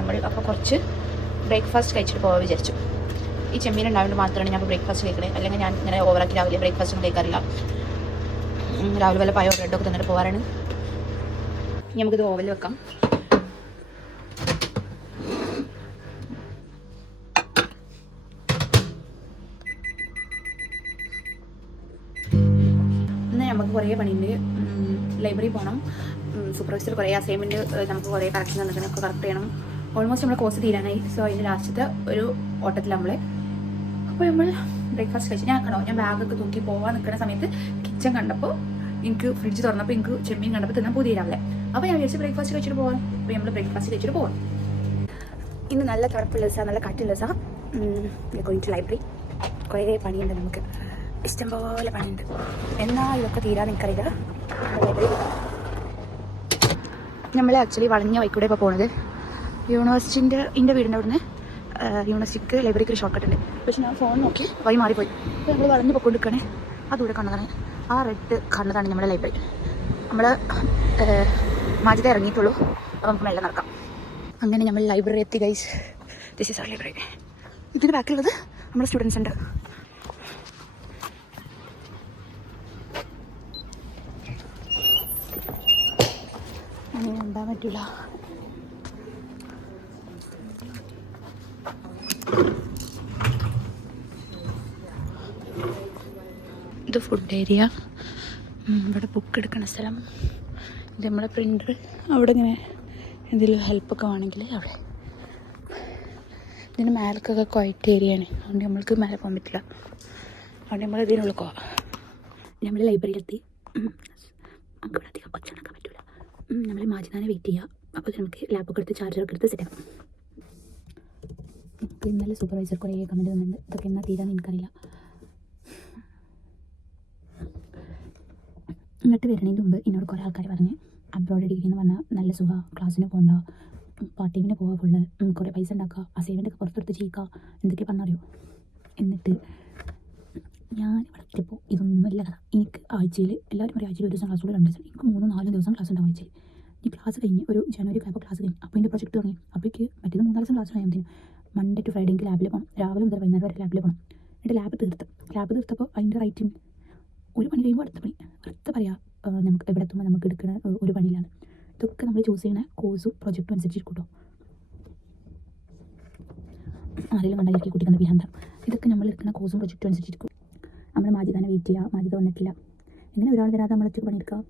നമ്മൾ അപ്പോൾ കുറച്ച് ബ്രേക്ക്ഫാസ്റ്റ് കഴിച്ചിട്ട് പോകാൻ വിചാരിച്ചു. ഈ ചെമ്മീൻ ഉണ്ടായതുകൊണ്ട് മാത്രമാണ് ഞാൻ ബ്രേക്ക്ഫാസ്റ്റ് കഴിക്കണേ. അല്ലെങ്കിൽ ഞാൻ ഇങ്ങനെ ഓവറാക്കി രാവിലെ ബ്രേക്ക്ഫാസ്റ്റ് ഒന്നും കഴിക്കാറില്ല. രാവിലെ വല്ല പയോ ബ്രെഡൊക്കെ തന്നിട്ട് പോകാറാണ്. ഇനി നമുക്കിത് ഓവനിൽ വെക്കാം. ഇന്ന് നമുക്ക് കുറേ പണിയുണ്ട്. ലൈബ്രറി പോകണം. സൂപ്പർവൈസർ കുറേ അസൈൻമെൻറ്റ് നമുക്ക് കുറേ കറക്ഷൻ തന്നിട്ടൊക്കെ കറക്റ്റ് ചെയ്യണം. ഓൾമോസ്റ്റ് നമ്മുടെ കോഴ്സ് തീരാനായി. സോ അതിൻ്റെ ലാസ്റ്റത്തെ ഒരു ഓട്ടത്തിൽ നമ്മൾ അപ്പോൾ നമ്മൾ ബ്രേക്ക്ഫാസ്റ്റ് കഴിച്ചു. ഞാൻ ബാഗൊക്കെ തൂക്കി പോകാൻ നിൽക്കുന്ന സമയത്ത് കിച്ചൺ കണ്ടപ്പോൾ എനിക്ക് ഫ്രിഡ്ജ് തുറന്നപ്പോൾ എനിക്ക് ചെമ്മീൻ കണ്ടപ്പോൾ തിന്നാൻ പുതിയ രാവിലെ. അപ്പോൾ ഞാൻ വിചാരിച്ചു ബ്രേക്ക്ഫാസ്റ്റ് കഴിച്ചിട്ട് പോകാം. അപ്പോൾ നമ്മൾ ബ്രേക്ക്ഫാസ്റ്റ് കഴിച്ചിട്ട് പോകാം. ഇന്ന് നല്ല തണുപ്പുള്ള ദിവസമാണ്, നല്ല കാറ്റുള്ള ദിവസമാണ്. Going to library. കുറേ പണിയുണ്ട്, നമുക്ക് ഇഷ്ടംപോലെ പണിയുണ്ട്. എന്നാൽ ഇതൊക്കെ തീരാൻ എനിക്കറിയില്ല. നമ്മൾ ആക്ച്വലി വളഞ്ഞ വൈക്കൂടെ ഇപ്പോൾ പോകുന്നത്. യൂണിവേഴ്സിറ്റിൻ്റെ വീടിൻ്റെ അവിടുന്ന് യൂണിവേഴ്സിറ്റിക്ക് ലൈബ്രറിക്ക് ഒരു ഷോർട്ട് കട്ട് ഉണ്ട്. പക്ഷെ ഞാൻ ഫോൺ നോക്കി വഴി മാറിപ്പോയി. അപ്പോൾ നമ്മൾ വളഞ്ഞ് പൊക്കൊണ്ടിരിക്കുകയാണ്. അതുകൂടെ കണ്ടതാണ്, ആ റെഡ് കാണുന്നതാണ് നമ്മുടെ ലൈബ്രറി. നമ്മൾ മാജിദ ഇറങ്ങിയിട്ടുള്ളൂ. അപ്പോൾ നമുക്ക് മെല്ലെ നടക്കാം. അങ്ങനെ നമ്മൾ ലൈബ്രറി എത്തി guys. This is our library. ഇതിന് ബാക്കിലുള്ളത് നമ്മുടെ സ്റ്റുഡൻസ് ഉണ്ട്. അങ്ങനെ ഉണ്ടാകാൻ പറ്റില്ല. ഇത് ഫുഡ് ഏരിയ. ഇവിടെ ബുക്ക് എടുക്കുന്ന സ്ഥലം. ഇത് നമ്മുടെ പ്രിൻ്റർ. അവിടെ ഇങ്ങനെ എന്തെങ്കിലും ഹെൽപ്പൊക്കെ വേണമെങ്കിൽ അവിടെ. ഇതിന് മേലക്കൊക്കെ ക്വയറ്റ് ഏരിയയാണ്. അതുകൊണ്ട് നമ്മൾക്ക് മേലെ പോകാൻ പറ്റില്ല. അതുകൊണ്ട് നമ്മൾ ഇതിനുള്ളിൽ പോവാം. നമ്മൾ ലൈബ്രറിയിലെത്തി. നമുക്ക് ഇവിടെ അധികം ഒച്ചടക്കാൻ പറ്റില്ല. നമ്മൾ മാജിദാനെ വെയിറ്റ് ചെയ്യുക. അപ്പോൾ നമുക്ക് ലാപ്പൊക്കെ എടുത്ത് ചാർജറൊക്കെ എടുത്ത് സെറ്റ് ആക്കാം. ഇന്നലെ സൂപ്പർവൈസർ കുറേ കമൻറ്റ് വന്നിട്ടുണ്ട്. ഇതൊക്കെ എന്നാൽ തീരാന്ന് എനിക്കറിയില്ല. ഇങ്ങോട്ട് വരുന്നതിന് മുമ്പ് എന്നോട് കുറേ ആൾക്കാർ പറഞ്ഞ് അബ്രോഡ് ഡിഗ്രി എന്ന് പറഞ്ഞാൽ നല്ല സുഖം, ക്ലാസ്സിന് പോകണ്ട, പാർട്ട് ടൈമിന് പോകാൻ ഫുള്ള്, കുറേ പൈസ ഉണ്ടാക്കുക, അസൈൻമെൻ്റൊക്കെ പുറത്തെടുത്ത് ചെയ്യിക്കുക, എന്തൊക്കെ പറഞ്ഞറിയോ. എന്നിട്ട് ഞാൻ ഇവിടെ എത്തിയപ്പോൾ ഇതൊന്നുമല്ല കഥ. എനിക്ക് ആഴ്ചയിൽ എല്ലാവരും പറയും ആഴ്ചയിൽ ഒരു ദിവസം ക്ലാസ്സുകൾ 2 ദിവസം, എനിക്ക് 3-4 ദിവസം ക്ലാസ് ഉണ്ടാവും ആഴ്ചയിൽ. ഈ ക്ലാസ് കഴിഞ്ഞ് ഒരു ജനുവരി ആയപ്പോൾ ക്ലാസ് കഴിഞ്ഞു. അപ്പോൾ എൻ്റെ പ്രൊജക്റ്റ് തുടങ്ങി. അപ്പോഴേക്ക് മറ്റേത് 3-4 ദിവസം ക്ലാസ് കഴിയുമ്പോൾ മൺഡേ ടു ഫ്രൈഡേ എനിക്ക് ലാബിൽ പോകണം. രാവിലെ മുതൽ വൈകുന്നേരം വരെ ലാബിൽ പോകണം. എൻ്റെ ലാബ് തീർത്തപ്പോൾ അതിൻ്റെ റൈറ്റിംഗ് ഒരു പണി കഴിയുമ്പോൾ അടുത്ത പണി. അടുത്ത പറയാം നമുക്ക് എവിടെ എത്തുമ്പോൾ നമുക്ക് എടുക്കുന്ന ഒരു പണിയിലാണ്. ഇതൊക്കെ നമ്മൾ ചൂസ് ചെയ്യുന്ന കോഴ്സും പ്രൊജക്റ്റും അനുസരിച്ചിരിക്കും കേട്ടോ. ആരെങ്കിലും കണ്ടായിരിക്കും കുട്ടിക്കുന്ന പിഹാന്തം. ഇതൊക്കെ നമ്മൾ എടുക്കുന്ന കോഴ്സും പ്രൊജക്റ്റും അനുസരിച്ചിരിക്കും. നമ്മൾ മാജിദാനെ വെയിറ്റ് ചെയ്യുക. മാജിദ വന്നിട്ടില്ല. എങ്ങനെ ഒരാൾ വരാതെ നമ്മൾ ഒറ്റ പണിയെടുക്കുക.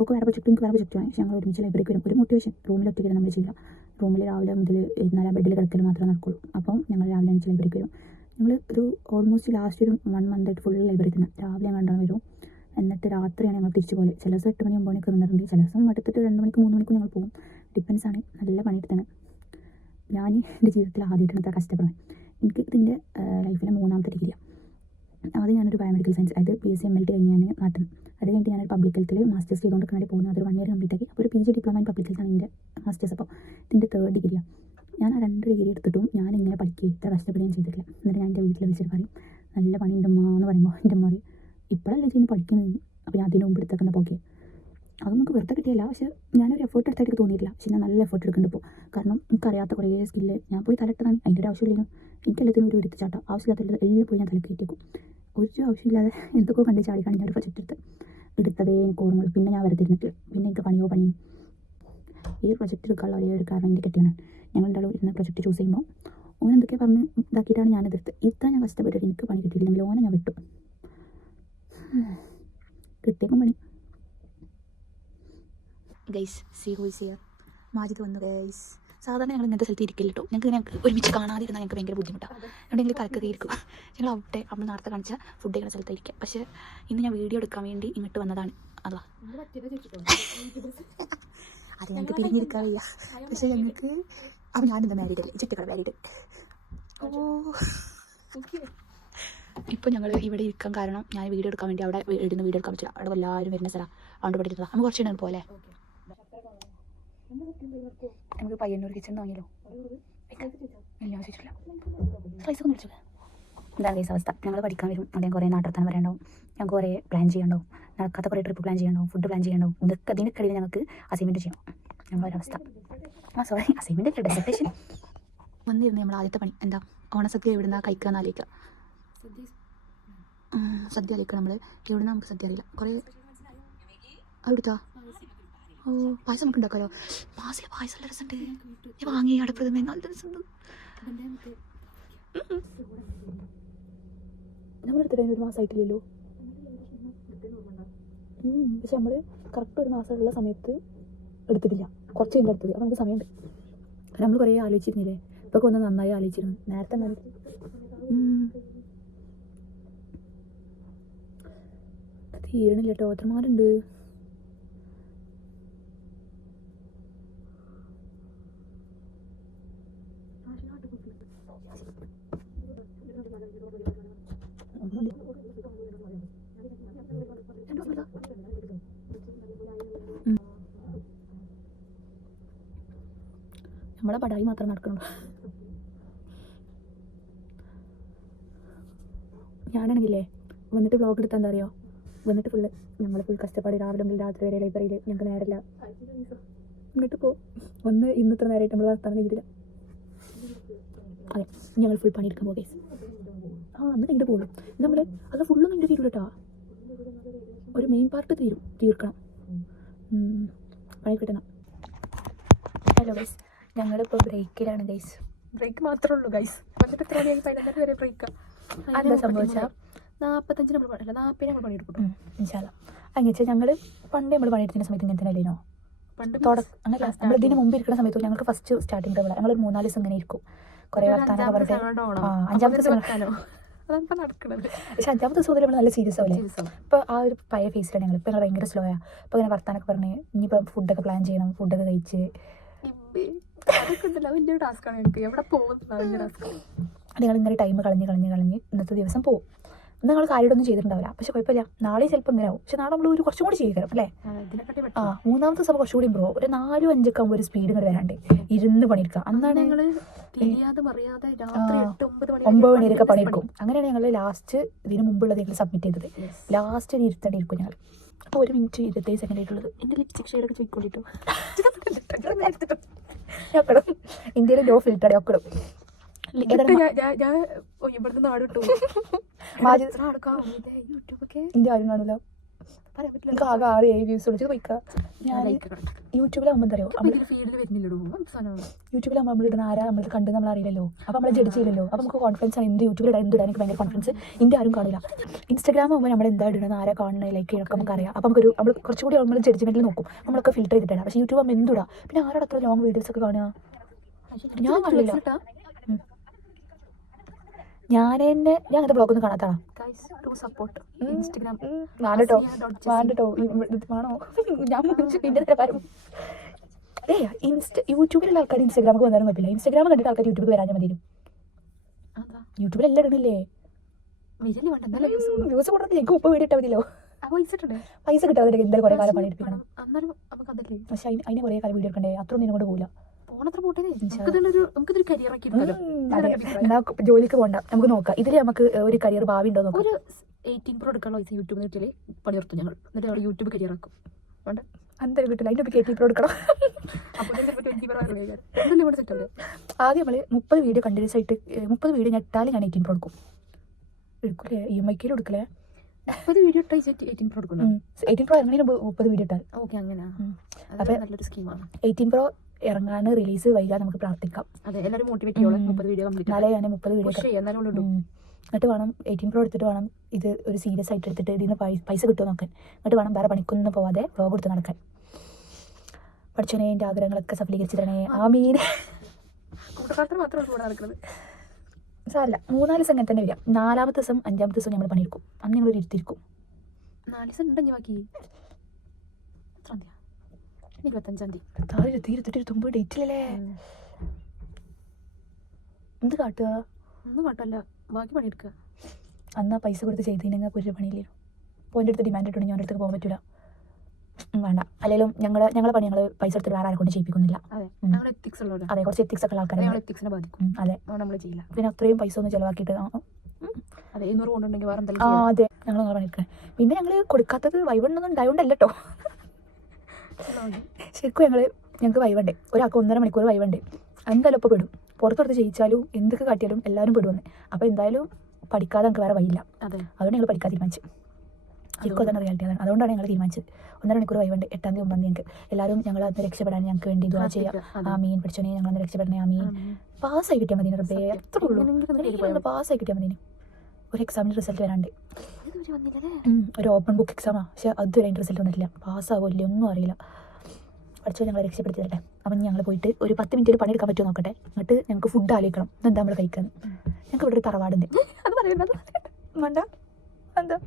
ഒക്കെ വേറെ പ്രൊജക്റ്റും എനിക്ക് വേറെ പ്രൊജക്റ്റുമാണ്. പക്ഷേ ഞങ്ങൾ ഒരുമിച്ച് ലൈബ്രറിക്ക് വരും. ഒരു മോട്ടിവേഷൻ. റൂമിൽ ഒറ്റയ്ക്ക് നമ്മൾ ചെയ്യില്ല. റൂമിൽ രാവിലെ മുതൽ ഇരുന്നാലും ബെഡിൽ കിടക്കൽ മാത്രമേ നടക്കുള്ളൂ. അപ്പം ഞങ്ങൾ രാവിലെ എണീച്ച് ലൈബ്രറിക്ക് വരും. ഞങ്ങൾ ഒരു ഓൾമോസ്റ്റ് ലാസ്റ്റ് ഒരു 1 മന്തായിട്ട് ഫുൾ ലൈബ്രറി തന്നെ. രാവിലെ കണ്ടാൽ വരും. എന്നിട്ട് രാത്രിയാണ് ഞങ്ങൾ തിരിച്ചു പോലെ. ചില ദിവസം 8 മണി 9 മണിക്ക് നിന്നിട്ടുണ്ട്. ചില ദിവസം അടുത്തിട്ട് 2 മണിക്ക് 3 മണിക്ക് ഞങ്ങൾ പോകും. ഡിപ്പെൻസാണ്. നല്ല പണിയെടുത്താണ്. ഞാൻ എൻ്റെ ജീവിതത്തിൽ ആദ്യമായിട്ടാണ് ഇത്ര കഷ്ടപ്പെടുന്നത്. എനിക്ക് ഇതിൻ്റെ ലൈഫിലെ 3ാമത്തെ ഡിഗ്രിയാണ്. ആദ്യം ഞാനൊരു ബയോമെഡിക്കൽ സയൻസ്, അതായത് PSC MLT കഴിഞ്ഞാൽ നാട്ടിൽ. അത് കഴിഞ്ഞിട്ട് ഞാനൊരു പബ്ലിക് ഹെൽത്തിൽ മാസ്റ്റേഴ്സ് ചെയ്തുകൊണ്ടിരിക്കാൻ വേണ്ടി പോകുന്നത്. അതൊരു 1 ഇയർ കംപ്ലീറ്റ് ആക്കി. അപ്പോൾ ഒരു PG ഡിപ്ലോമ ഇൻ പബ്ലിക് ഹെൽത്താണ് എൻ്റെ മാസ്റ്റേഴ്സ്. അപ്പോൾ ഇതിൻ്റെ 3rd ഡിഗ്രിയാണ്. ഞാൻ ആ 2 ഡിഗ്രി എടുത്തിട്ടും ഞാൻ ഇങ്ങനെ പഠിക്കുകയും ഇത്ര കഷ്ടപ്പെടുകയും ചെയ്തിട്ടില്ല. എന്നിട്ട് ഞാൻ എൻ്റെ വീട്ടിൽ വിളിച്ചിട്ട് പറയും നല്ല പണി എൻ്റെ അമ്മ എന്ന് പറയുമ്പോൾ എൻ്റെ അമ്മ പറയും ഇപ്പോഴല്ലേ ചെയ്യുന്നത് പഠിക്കുന്നത്. അപ്പോൾ ഞാൻ അതിന് മുമ്പ് എടുത്തേക്കുന്ന പോക്കെ അത് നമുക്ക് വെറുതെ കിട്ടിയല്ല. പക്ഷേ ഞാനൊരു എഫേർട്ട് എടുത്തായിട്ട് തോന്നിയിട്ടില്ല. പക്ഷേ ഞാൻ നല്ല എഫേർട്ട് എടുക്കുന്നുണ്ട് ഇപ്പോൾ. കാരണം എനിക്കറിയാത്ത കുറേ സ്കില്ല് ഞാൻ പോയി തലയിട്ടതാണ്. അതിൻ്റെ ഒരു ആവശ്യമില്ല. എനിക്കെല്ലാത്തിനും ഒരു എടുത്തുചാട്ടം. ആവശ്യമില്ലാത്ത എല്ലാം പോയി ഞാൻ തലക്ക് കയറ്റിക്കും. ഒരു ആവശ്യമില്ലാതെ എന്തൊക്കെ കണ്ട് ചാടിക്കാണ് ഞാൻ ഒരു പ്രൊജക്റ്റ് എടുത്തതേ എനിക്ക് ഓർമ്മയുള്ളൂ. പിന്നെ ഞാൻ വരത്തിരുന്നിട്ട് പിന്നെ എനിക്ക് പണിയോ. ഈ പ്രൊജക്റ്റ് എടുക്കാനുള്ള ഒരേ ഒരു കാരണം എൻ്റെ കെട്ടിയാണ്. ഞങ്ങൾ രണ്ടാളും ഇരുന്ന പ്രൊജക്റ്റ് ചൂസ് ചെയ്യുമ്പോൾ ഓൻ എന്തൊക്കെയാണ് പറഞ്ഞ് ഇതാക്കിയിട്ടാണ് ഞാനിതെടുത്ത്. ഇത്ര ഞാൻ കഷ്ടപ്പെട്ടിട്ട് എനിക്ക് പണി കിട്ടിയില്ലെങ്കിൽ ഓനെ ഞാൻ വിട്ടു. കിട്ടിയപ്പം പണി. Guys C who is here. Majid വന്നു ഗൈസ്. സാധാരണ ഞങ്ങൾ ഇങ്ങനത്തെ സ്ഥലത്ത് ഇരിക്കില്ല കേട്ടോ. ഞങ്ങൾക്ക് ഒരുമിച്ച് കാണാതിരുന്നാൽ ഞങ്ങൾക്ക് ഭയങ്കര ബുദ്ധിമുട്ടാണ്. എവിടെയെങ്കിലും തലക്കൊക്കെ ഇരിക്കും. ഞങ്ങൾ അവിടെ നമ്മൾ നേരത്തെ കാണിച്ച ഫുഡ് കഴിക്കുന്ന സ്ഥലത്തായിരിക്കും. പക്ഷേ ഇന്ന് ഞാൻ വീഡിയോ എടുക്കാൻ വേണ്ടി ഇങ്ങോട്ട് വന്നതാണ്. അതാ അത് ഞങ്ങൾക്ക് തിരിഞ്ഞിരിക്കാൻ വയ്യ. പക്ഷേ ഞങ്ങൾക്ക് അപ്പം ഞാനെന്താ മാരീഡ് അല്ലേ, ചുറ്റക്കട മാരീഡ്. ഇപ്പോൾ ഞങ്ങൾ ഇവിടെ ഇരിക്കാൻ കാരണം ഞാൻ വീഡിയോ എടുക്കാൻ വേണ്ടി അവിടെ ഇടുന്ന വീഡിയോ എടുക്കാൻ പറ്റില്ല. അവിടെ എല്ലാവരും വരുന്ന സ്ഥലമാണ്. അതുകൊണ്ട് പഠിച്ചതാണ്. നമുക്ക് കുറച്ച് ഇടാൻ പോലെ നമുക്ക് പയ്യന്നൂർ കിച്ചൺ വാങ്ങിയല്ലോ. ഇല്ല ചോദിച്ചിട്ടില്ല. പൈസ ഒക്കെ മേടിച്ചു. എന്താണ് കേസ് അവസ്ഥ. ഞങ്ങൾ പഠിക്കാൻ വരും. അവിടെ കുറേ നാട്ടിൽ വരേണ്ടാവും. ഞങ്ങൾക്ക് കുറേ പ്ലാൻ ചെയ്യണ്ടാവും. നടക്കാത്ത കുറേ ട്രിപ്പ് പ്ലാൻ ചെയ്യണ്ടാവും. ഫുഡ് പ്ലാൻ ചെയ്യണ്ടാവും. ഇതൊക്കെ ഇതിനൊക്കെ ഞങ്ങൾക്ക് അസൈൻമെൻറ്റ് ചെയ്യണം. ഞങ്ങളൊരവസ്ഥ സോറി, അസൈൻമെൻറ്റ് ഡെസർട്ടേഷൻ വന്നിരുന്നു. നമ്മൾ ആദ്യത്തെ പണി എന്താ, ഓണസദ്യ എവിടുന്ന കഴിക്കാന്ന് ആലോചിക്കുക. സദ്യ ആലോചിക്കുക നമ്മൾ എവിടുന്ന, നമുക്ക് സദ്യ അറിയില്ല. കുറേ അവിടുത്താ ഓ പായസം നമുക്ക് ഉണ്ടാക്കാമല്ലോ. പായസം നല്ല രസമുണ്ട്. വാങ്ങി അടുപ്പത് നല്ല രസമുണ്ട്. നമ്മളെടുത്തിട്ട് ഒരു മാസമായിട്ടില്ലല്ലോ. പക്ഷെ നമ്മൾ കറക്റ്റ് ഒരു മാസമുള്ള സമയത്ത് എടുത്തിട്ടില്ല, കുറച്ച് കഴിഞ്ഞ് എടുത്തത്. അപ്പം നമുക്ക് സമയമുണ്ട്. നമ്മൾ കുറേ ആലോചിച്ചിരുന്നില്ലേ, ഇപ്പൊക്കെ ഒന്ന് നന്നായി ആലോചിച്ചിരുന്നു. നേരത്തെ തീരണില്ല കേട്ടോ, എത്രമാരുണ്ട്. നമ്മളെ പടായി മാത്രം നടക്കണുള്ളൂ. ഞാനാണെങ്കിലേ വന്നിട്ട് വ്ളോഗ് എടുത്താൽ എന്താ അറിയോ, വന്നിട്ട് നമ്മൾ ഫുൾ കഷ്ടപ്പാട് രാവിലെ മുതൽ രാത്രി വരെ ലൈബ്രറിയിൽ ഞങ്ങൾക്ക് നേരമില്ല. എന്നിട്ട് ഒന്ന് ഇന്നത്ര നേരമായിട്ട് നമ്മൾ വർത്താനം കഴിഞ്ഞിട്ടില്ല. അതെ, ഞങ്ങൾ ഫുൾ പണിയെടുക്കാൻ പോകും ഗൈസ്. അന്ന് കഴിഞ്ഞിട്ട് പോകും നമ്മൾ. അത് ഫുള്ളൊന്നും എൻ്റെ തീരും കേട്ടോ, ഒരു മെയിൻ പാർട്ട് തീർക്കണം. പണി കിട്ടണം. ഹലോ ഗൈസ്, ഞങ്ങളിപ്പോൾ ബ്രേക്കിലാണ് ഗൈസ്. ബ്രേക്ക് മാത്രമേ ഉള്ളൂ ഗൈസ്. വന്നിട്ട് എത്ര മണിയായി? 11 വരെ ബ്രേക്കാണ്. എന്താ സംഭവിച്ചാൽ 45 നമ്മൾ 40 നമ്മൾ പണിയെടുക്കും ഇൻഷാല്ലാ. അങ്ങനെ വെച്ചാൽ ഞങ്ങൾ പണ്ട് നമ്മൾ പണിയെടുക്കുന്ന സമയത്ത് ഇങ്ങനെ തന്നെ അല്ലേനോ, അങ്ങനെ നമ്മൾ ഇതിന് മുമ്പ് ഇരിക്കുന്ന സമയത്ത് ഞങ്ങൾക്ക് ഫസ്റ്റ് സ്റ്റാർട്ടിങ് ടൈമിൽ ഞങ്ങൾ 3-4 ദിവസം ഇങ്ങനെ ഇരിക്കും, കുറേ വർത്താനൊക്കെ പറഞ്ഞിട്ട്. 5-ാമത്തെ ദിവസം പക്ഷെ 5-ാമത്തെ ദിവസം മുതൽ നമ്മൾ നല്ല സീരിയസ് ആവില്ലേ. ഇപ്പോൾ ആ ഒരു പഴയ ഫേസിലാണ് ഞങ്ങൾ. ഇപ്പോൾ ഞങ്ങൾ ഭയങ്കര സ്ലോ ആണ്. ഇപ്പോൾ ഇങ്ങനെ വർത്താനൊക്കെ പറഞ്ഞ് ഇനിയിപ്പോൾ ഫുഡൊക്കെ പ്ലാൻ ചെയ്യണം, ഫുഡൊക്കെ കഴിച്ച് ഞങ്ങളിങ്ങനെ ടൈം കളഞ്ഞ് ഇന്നത്തെ ദിവസം പോകും. ഇന്ന് ഞങ്ങൾ കാര്യമായിട്ടൊന്നും ചെയ്തിട്ടുണ്ടാവില്ല, പക്ഷെ കുഴപ്പമില്ല. നാളെ ചിലപ്പോൾ ഇങ്ങനെ ആവും. പക്ഷെ നാളെ നമ്മൾ ഒരു കുറച്ചും കൂടി ചെയ്യണം അല്ലേ. 3-ാമത്തെ ദിവസം കുറച്ചുകൂടി ഇമ്പ്രൂവ്. ഒരു 4-5 ഒക്കെ ആകുമ്പോൾ ഒരു സ്പീഡ് ഇങ്ങനെ വരാണ്ട് ഇരുന്ന് പണിയെടുക്കുക. അന്നാണ് ഞങ്ങൾ 9 മണിയൊക്കെ പണിയെടുക്കും. അങ്ങനെയാണ് ഞങ്ങൾ ലാസ്റ്റ് ഇതിന് മുമ്പുള്ളത് ഞങ്ങൾ സബ്മിറ്റ് ചെയ്തത്. ലാസ്റ്റ് ഒരു ഇരുത്തടിയിരിക്കും ഞങ്ങൾ. അപ്പോൾ 1 മിനിറ്റ് 27 സെക്കൻഡ് ആയിട്ടുള്ളത്. എൻ്റെ ലിപ്സ്റ്റിക് ഷെയ്ഡൊക്കെ ചോദിക്കോളിട്ടോ. ഇന്ത്യയിൽ ലോ ഫിൽറ്റർ ഒക്കിടും. ഇന്ത്യ ആരും കാണില്ല. എനിക്ക് ആകെ 6-7 വ്യൂസ് വിളിച്ച് പോയിക്കാ. ഞാൻ യൂട്യൂബിലാകുമ്പോൾ എന്താ അറിയോ, യൂട്യൂബിലാകുമ്പോൾ നമ്മൾ ഇടുന്ന ആരാ നമ്മൾ കണ്ട് നമ്മൾ അറിയില്ലല്ലോ. അപ്പോൾ നമ്മളെ ജഡ്ജ് ചെയ്യില്ലല്ലോ. അപ്പോൾ നമുക്ക് കോൺഫിഡൻസ് ആണ് എന്ത് യൂട്യൂബിലിടാൻ എന്തിടാൻ എനിക്ക് ഭയങ്കര കോൺഫിഡൻസ്. ഇന്ത്യ ആരും കാണില്ല. ഇൻസ്റ്റാഗ്രാം ആകുമ്പോൾ നമ്മൾ എന്താ ഇടുന്നത്, ആരാ കാണുന്നത്, ലൈക്ക് ചെയ്യണമൊക്കെ നമുക്ക് അറിയാം. അപ്പോൾ നമ്മൾ കുറച്ചുകൂടി നമ്മൾ ജഡ്ജ്മെന്റിൽ നോക്കും. നമ്മളൊക്കെ ഫിൽറ്റർ ചെയ്തിട്ടാണ്. പക്ഷേ യൂട്യൂബ് ആകുമ്പോൾ എന്തിടാ. പിന്നെ ആരുടെ അത്ര ലോങ് വീഡിയോസ് ഒക്കെ കാണുക, ഞാൻ കാണില്ല. ഞാൻ അങ്ങനത്തെ ബ്ലോഗൊന്നും കാണാത്തതാണ്. വേണ്ടോ വേണോ, ഞാൻ യൂട്യൂബിലുള്ള ആൾക്കാർ ഇൻസ്റ്റാഗ്രാമിൽ വന്നാലും കുഴപ്പമില്ല. ഇൻസ്റ്റാഗ്രാം കണ്ടിട്ട് ആൾക്കാർ യൂട്യൂബിൽ വരാൻ മതി. യൂട്യൂബിലെല്ലാം ഇടണില്ലേ, വ്യൂസ് കൊടുത്തില്ല. എനിക്ക് 30 വീഡിയോ ഇട്ടാൽ മതിയല്ലോ. പൈസ കിട്ടാതെ എന്തായാലും കുറേ കാലം പണിയെടുപ്പിക്കണം. പക്ഷെ അതിന് കുറേ കാലം വീഡിയോ എടുക്കണ്ടേ, അത്രയൊന്നും ഇതിനോട് പോകില്ല. ജോലിക്ക് പോകണ്ട, നമുക്ക് നോക്കാം. ഇതിൽ നമുക്ക് ഒരു കരിയർ ഭാവി ഉണ്ടോ നോക്കാം. 18 Pro എടുക്കാനുള്ള പൈസ യൂട്യൂബ് വീട്ടില് പണി നിർത്തും ഞങ്ങൾ. എന്നിട്ട് യൂട്യൂബ് കരിയർ ആക്കും. എന്തായാലും കിട്ടില്ല, അതിൻ്റെ 18 Pro എടുക്കണം. ആദ്യം നമ്മൾ 30 വീഡിയോ കണ്ടിന്യൂസ് ആയിട്ട് 30 വീഡിയോ ഞെട്ടാലും ഞാൻ 18 Pro എടുക്കൂലേ. EMI എടുക്കലേ 30 വീഡിയോ ഇട്ടാൽ 18 Pro എടുക്കുന്നു. 18 Pro ഇറങ്ങുന്നതിന് 30 വീഡിയോ ഇട്ടാൽ ഓക്കെ. അങ്ങനെ അത് നല്ലൊരു സ്കീമാണ്. 18 Pro ഇറങ്ങാൻ റിലീസ് വൈകാതെ നമുക്ക് പ്രാർത്ഥിക്കാം. അതെ, എല്ലാവരും മോട്ടിവേറ്റ് ചെയ്യോളൂ. 30 വീഡിയോ കംപ്ലീറ്റ് നാളെ ഞാൻ 30 വീഡിയോ എന്നിട്ട് വേണം 18 Pro എടുത്തിട്ട് വേണം ഇത് ഒരു സീരിയസ് ആയിട്ട് എടുത്തിട്ട് ഇതിന് പൈസ കിട്ടുമോ നോക്കാൻ. എന്നിട്ട് വേണം വേറെ പണിക്കൊന്നും പോവാതെ വ്ളോഗ് എടുത്ത് നടക്കാൻ. പഠിച്ചോനെ എൻ്റെ ആഗ്രഹങ്ങളൊക്കെ സഫലീകരിച്ചു തരണേ. ആമീൻ. സാരല്ല, 3-4 ദിവസം അങ്ങനെ തന്നെ വരിക. 4-ാമത്തെ ദിവസം 5-ാമത്തെ ദിവസം നമ്മൾ പണിയെടുക്കും. അന്ന് ഞങ്ങൾ ഇരുത്തിരിക്കും. 4 ദിവസം ഉണ്ടെങ്കിൽ ബാക്കി 25-ാം തീയതി 29 ഡേറ്റിലല്ലേ. എന്ത് കാട്ടുക, ഒന്നും കാട്ടല്ല, ബാക്കി പണിയെടുക്കുക. അന്ന് ആ പൈസ കൊടുത്ത് ചെയ്തതിനെങ്കിൽ ഒരു പണിയില്ലേ. അപ്പോൾ എൻ്റെ അടുത്ത് ഡിമാൻഡ് ഇട്ടുണ്ടെങ്കിൽ ഞാൻ അടുത്തേക്ക് പോകാൻ പറ്റില്ല. വേണ്ട, അല്ലെങ്കിലും ഞങ്ങളെ പണി ഞങ്ങൾ പൈസ എടുത്തിട്ട് വേറെ ആരെ കൊണ്ട് ചെയ്യിപ്പിക്കുന്നില്ല. അതെ, കുറച്ച് എത്തിക്സ് ഒക്കെ ആൾക്കാരെ അതെ നമ്മൾ ചെയ്യില്ല. പിന്നെ അത്രയും പൈസ ഒന്ന് ചിലവാക്കിയിട്ട് അതെ 200 കൊണ്ടുണ്ടെങ്കിൽ വേറെ എന്തെങ്കിലും അതെ ഞങ്ങൾ പണിയെടുക്കുക. പിന്നെ ഞങ്ങൾ കൊടുക്കാത്തത് വൈവണ്ണൊന്നും ഉണ്ടായോണ്ടല്ലോ കേട്ടോ. ശരിക്കും ഞങ്ങൾ ഞങ്ങൾക്ക് വൈവണ്ടേ, ഒരാൾക്ക് 1.5 മണിക്കൂർ വൈവണ്ടേ. എന്തായാലും ഇപ്പോൾ പെടും, പുറത്തെടുത്ത് ചെയ്യിച്ചാലും എന്തൊക്കെ കാട്ടിയാലും എല്ലാവരും പെടുവന്ന്. അപ്പോൾ എന്തായാലും പഠിക്കാതെ നമുക്ക് വേറെ വഴിയില്ല. അതുകൊണ്ട് ഞങ്ങൾ പഠിക്കാൻ തീരുമാനിച്ചു. ശരിക്കും അതാണ് റിയാലിറ്റി. അതാണ്, അതുകൊണ്ടാണ് ഞങ്ങൾ തീരുമാനിച്ചത് 1.5 മണിക്കൂർ വൈവണ്ട് 8-ാം തീയതി 9-ാം തീയതി ഞങ്ങൾക്ക് എല്ലാവരും ഞങ്ങൾ അന്ന് രക്ഷപ്പെടാൻ ഞങ്ങൾക്ക് വേണ്ടി ദുആ ചെയ്യാം. ആ മീൻ പഠിച്ചോനെ, ഞങ്ങളന്ന് രക്ഷപ്പെടണേ, ആ മീൻ പാസ്സായി കിട്ടിയാൽ മതി. റബ്ബേ എത്ര ഉള്ളൂ, പാസ്സായി കിട്ടിയാൽ മതി. ഒരു എക്സാമിൻ്റെ റിസൾട്ട് വരാണ്ട്, ഒരു ഓപ്പൺ ബുക്ക് എക്സാമാണ്. പക്ഷെ അതുവരെ അതിൻ്റെ റിസൾട്ട് വന്നിട്ടില്ല. പാസ്സാവില്ല ഒന്നും അറിയില്ല. പഠിച്ചോ ഞങ്ങളെ രക്ഷപ്പെടുത്തി തരട്ടെ. അപ്പം ഞങ്ങൾ പോയിട്ട് ഒരു 10 മിനിറ്റ് പണിയെടുക്കാൻ പറ്റുമോ നോക്കട്ടെ. എന്നിട്ട് ഞങ്ങൾക്ക് ഫുഡ് ആലോചിക്കണം, എന്താ നമ്മൾ കഴിക്കാന്ന്. ഞങ്ങൾക്ക് ഇവിടെ ഒരു തറവാടുണ്ട്. അത് പറയുന്നത് വേണ്ട, എന്താ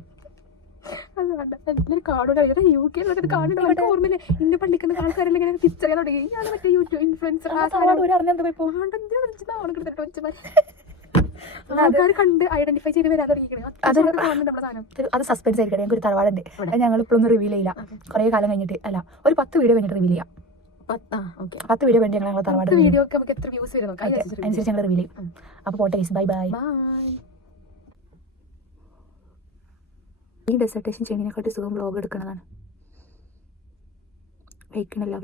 ഓർമ്മയില്ല. ഇന്റെ പള്ളിക്കുന്ന ആൾക്കാരെല്ലാം ഇങ്ങനെ തിരിച്ചറിയാൻ തുടങ്ങി. ഞാൻ മറ്റേ യൂട്യൂബ് ഇൻഫ്ലുവൻസർ ആൾക്കാർ കണ്ട് ഐഡന്റിഫൈ ചെയ്ത് വരാൻ തുടങ്ങിയിരിക്കണം. അത് സസ്പെൻസ് ആയിരിക്കട്ടെ. ഞങ്ങൾക്ക് ഒരു തറവാടുണ്ട്, ഞങ്ങൾ ഇപ്പോഴൊന്നും റിവീൽ ചെയ്യില്ല. കുറേ കാലം കഴിഞ്ഞിട്ട്, അല്ല ഒരു 10 വീഡിയോ കഴിഞ്ഞിട്ട് റിവീൽ ചെയ്യാം. 10 വീഡിയോ വേണ്ടി ഞങ്ങൾ തറവാട് വീഡിയോ നമുക്ക് എത്ര വ്യൂസ് വരും അനുസരിച്ച് ഞങ്ങൾ റിവീൽ ചെയ്യും. അപ്പോൾ പോട്ടെ ഗൈസ്, ബൈ ബൈ. ഈ ഡെസർട്ടേഷൻ ചെയ്യുന്നതിനെക്കാട്ടി സുഖം വ്ളോഗ് എടുക്കുന്നതാണ്. വെയ്ക്കണില്ല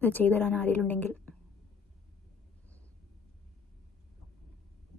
ഇത് ചെയ്തു തരാൻ ആരെങ്കിലും ഉണ്ടെങ്കിൽ